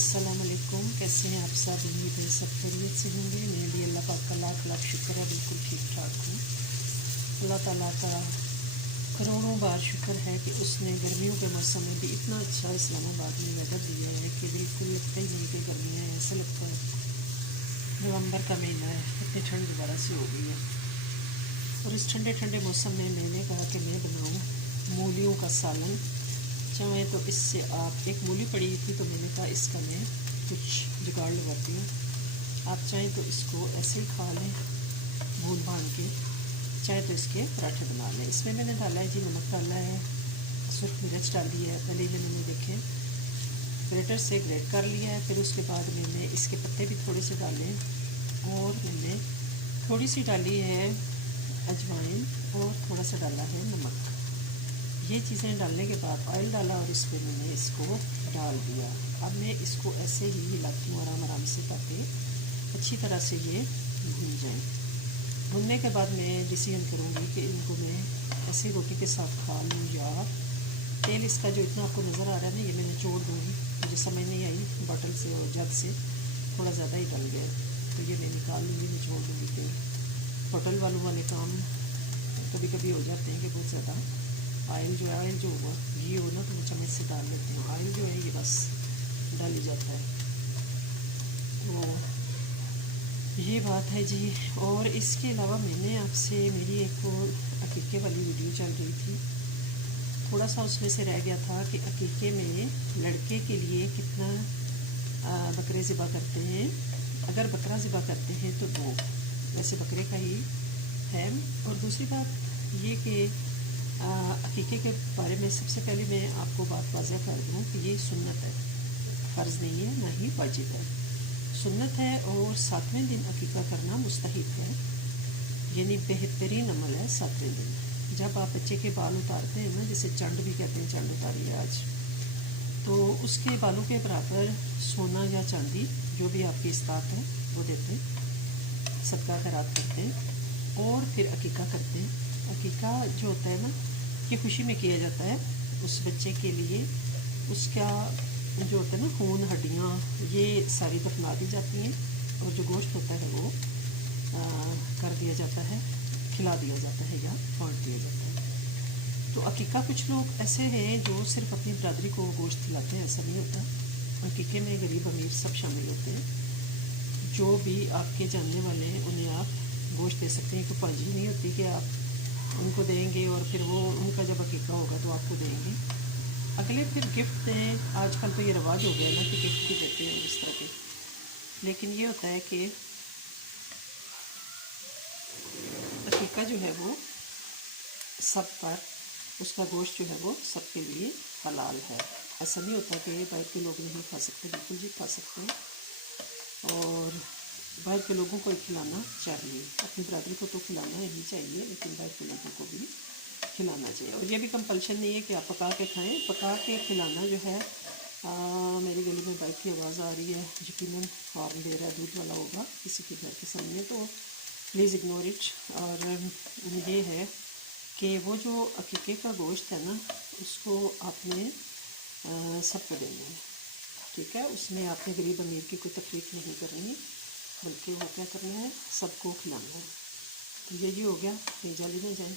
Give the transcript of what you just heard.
अस्सलाम वालेकुम। कैसे हैं आप सब? उम्मीद है सब खैरियत से होंगे। मैं भी अल्लाह पाक का लाख लाख शुक्र है, बिल्कुल ठीक ठाक हूँ। अल्लाह ताला का करोड़ों बार शुक्र है कि उसने गर्मियों के मौसम में भी इतना अच्छा इस्लामाबाद में वेदर दिया है कि बिल्कुल लगता ही नहीं कि गर्मियाँ हैं। ऐसा लगता है नवंबर का महीना है, इतनी ठंड दोबारा से हो गई है। और इस ठंडे ठंडे मौसम में मैंने कहा कि मैं बनाऊँ मूलियों का सालन। चाहें तो इससे आप, एक मूली पड़ी थी तो मैंने कहा इसका मैं कुछ जुगाड़ लगाती हूँ। आप चाहें तो इसको ऐसे ही खा लें भून भान के, चाहे तो इसके पराठे बना लें। इसमें मैंने डाला है जी, नमक डाला है, सुर्ख मिर्च डाली है, पहले ही मैंने देखे ग्रेटर से ग्रेट कर लिया है। फिर उसके बाद मैंने इसके पत्ते भी थोड़े से डाले और मैंने थोड़ी सी डाली है अजवाइन और थोड़ा सा डाला है नमक। ये चीज़ें डालने के बाद ऑयल डाला और इस पर मैंने इसको डाल दिया। अब मैं इसको ऐसे ही हिलाती हूँ आराम आराम से, ताकि अच्छी तरह से ये भून जाए। भुनने के बाद मैं डिसीजन करूँगी कि इनको मैं ऐसे रोटी के साथ खा लूँ या तेल इसका जो इतना आपको नज़र आ रहा है ना, ये मैं निचोड़ दूँगी। मुझे समझ नहीं आई, बॉटल से और जग से थोड़ा ज़्यादा ही डल गया, तो ये मैं निकाल लूँगी, निचोड़ दूँगी तेल। होटल वालों वाले काम कभी कभी हो जाते हैं कि बहुत ज़्यादा ऑयल जो हुआ ये हो ना, तो मैं चम्मच से डाल लेती हूँ। ऑयल जो है ये बस डाल ही जाता है। तो ये बात है जी। और इसके अलावा मैंने आपसे, मेरी एक और अकीके वाली वीडियो चल रही थी, थोड़ा सा उसमें से रह गया था कि अकीके में लड़के के लिए कितना बकरे ज़िबा करते हैं। अगर बकरा ज़िबा करते हैं तो 2, वैसे बकरे का ही है। और दूसरी बात ये कि अकीके के बारे में सबसे पहले मैं आपको बात वाज़ह कर दूँ कि ये सुन्नत है, फ़र्ज़ नहीं है, ना ही वाजिब है। सुन्नत है और 7वें दिन अकीका करना मुस्तहिब है, यानी बेहतरीन अमल है। 7वें दिन जब आप बच्चे के बाल उतारते हैं ना, जिसे चंड भी कहते हैं, चंड उतारी है आज, तो उसके बालों के बराबर सोना या चांदी जो भी आपकी इस्तात है वो देते हैं, सदका खैरात करते हैं और फिर अकीका करते हैं। अकीका जो होता है ना, ये खुशी में किया जाता है उस बच्चे के लिए। उसका जो होता है ना, खून हड्डियाँ ये सारी दफना दी जाती हैं और जो गोश्त होता है वो कर दिया जाता है, खिला दिया जाता है या बांट दिया जाता है। तो अकीका कुछ लोग ऐसे हैं जो सिर्फ अपनी बरादरी को गोश्त खिलाते हैं, ऐसा नहीं होता। अकीके में गरीब अमीर सब शामिल होते हैं। जो भी आपके जानने वाले हैं उन्हें आप गोश्त दे सकते हैं। कोई पाजी नहीं होती कि आप उनको देंगे और फिर वो उनका जब अकीका होगा तो आपको देंगे। अगले फिर गिफ्ट दें। आजकल तो ये रिवाज हो गया ना कि गिफ्ट भी देते हैं इस तरह के, लेकिन ये होता है कि अकीका जो है वो सब पर, उसका गोश्त जो है वो सबके लिए हलाल है। ऐसा नहीं होता कि बाहर के लोग नहीं खा सकते, बिल्कुल जी खा सकते हैं। और बाहर के लोगों को ही खिलाना चाहिए, अपनी बरादरी को तो खिलाना ही चाहिए, लेकिन बाहर के लोगों को भी खिलाना चाहिए। और ये भी कंपल्शन नहीं है कि आप पका के खाएं। पका के खिलाना जो है, मेरी गली में बाइक की आवाज़ आ रही है, यकीनन हॉर्न दे रहा है, दूध वाला होगा किसी के घर के सामने, तो प्लीज़ इग्नोर इट। और ये है कि वो जो अकीके का गोश्त है ना, उसको आपने सबको देना है, ठीक है। उसमें आपने गरीब अमीर की कोई तफरीक नहीं करनी, बल्कि वो क्या करना है, सबको खिलाना है। तो यही हो गया, कहीं जाली ना जाए।